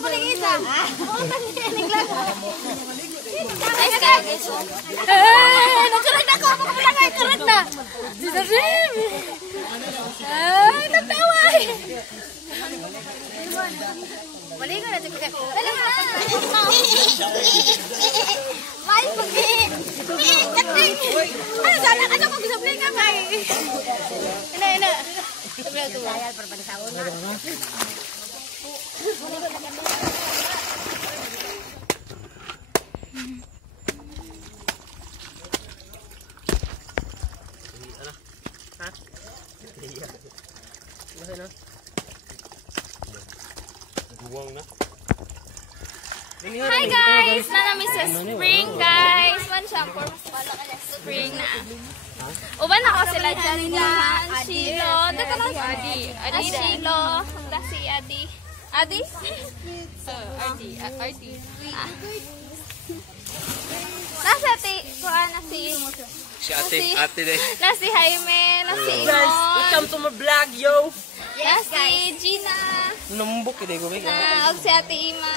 paling isa. Nagkaroon na ako. Pagkakulang ay karoon na. Sister Rim. Ay, nagtawa eh. Maligo na ito. Dali na. May pagi. Katring. Ano sana? Ano kung gusto play nga ba eh? Ina. Sabi ito. Sayal para pada saon na. Hi guys! Nanami sa spring guys! Man shampoo, mas pala ka na spring na. Uban ako sila dyan dyan. Shilo. Dito lang si Adi. Adi Shilo. Handa si Adi. Adi? Adi. Nasa ti. Kuha na si... Si ate deh. Na si Jaime. Na si Imo. Guys, welcome to my vlog, yo! Na si Gina. Numbok kita gue bego. Na og si Ate Ima.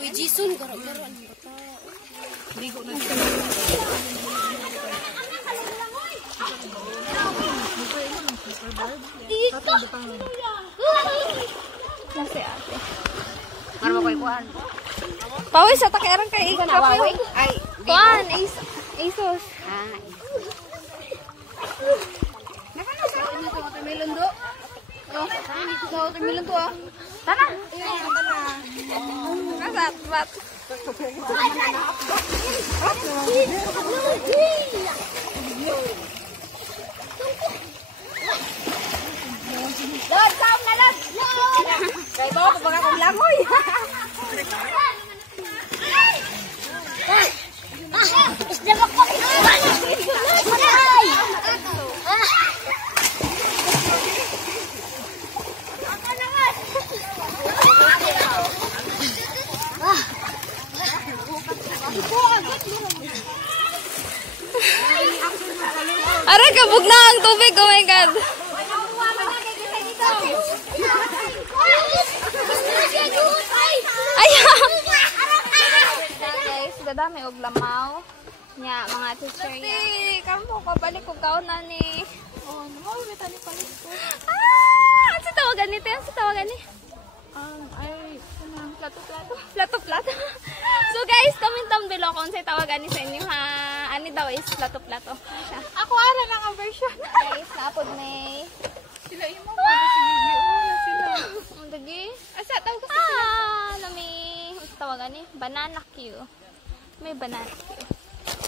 Uy, Jisun, garo-garo. Ligo na siya. Dito! Nasi ate. Ano ba kayo kuhan? Pawis sa takiran kay Ikaw na waway? Ay, kuhan, Asus. Nakano sa inyo sa watermelon do? Oh, sa watermelon to ah. Tana. Kasat, bat. Lord, saom na Lord! Kaya ba ako pag akong langoy? Isda mo ko! Ara, kabog na ang tubig. Oh my God. Ayaw! Guys, gadami og lamaw. Nya, mga teacher niya. Kamo ko, balik ko kaunan ni. Oh, naman, may tani palit ko. Ano sa tawagan ni? Ano sa tawagan ni? Plato-plato. Plato-plato. So guys, comment down below kung sa'y tawagan ni sa inyo ha. Ano daw is plato-plato. Ako ara lang ang version. Guys, naapod may... Sila yung mga sila. Ang dagi. Asa, tawag ko sa sila. Nami... Ano tawagan ni? Banana Q. May banana Q.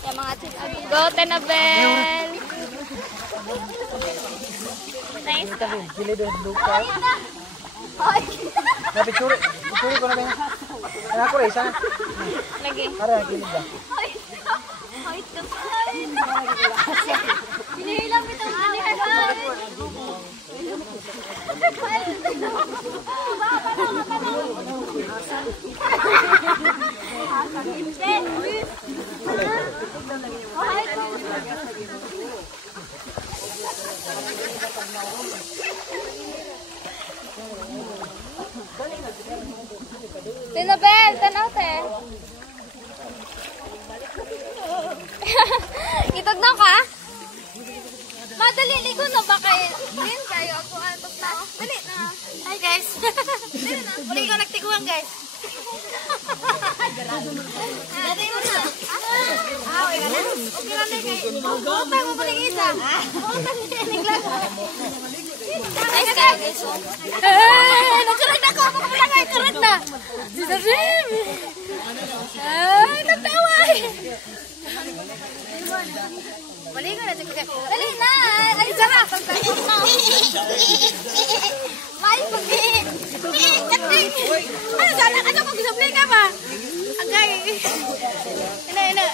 Yung mga chis. Go, Tenabel! Nice. Gili deh lupa. Nah, picuri ko na ba yan? Ano ako rin, sana? Lagi. Para, gilid ba? Hinihilang ito ang hinihilang. Tinabel, tanaw te. Itog na ka? Madali, ligo na ba kayo? Din kayo, ako atos na. Dali na. Hi guys. Dali na. Uli ko nagtiguan guys. Dali mo na. Okay ka na? Okay lang na kayo. Bukay mo paling isa. Nice guys. Nagkaroon na ako. Pagkakulang ay karoon na. Sister Rim. Ay, nagtawa eh. Maligo na ito. Dali na. Ay, sarap. May pagi. Katring. Ano sana? Ano kung gusto play ka ba? Agay. Ina.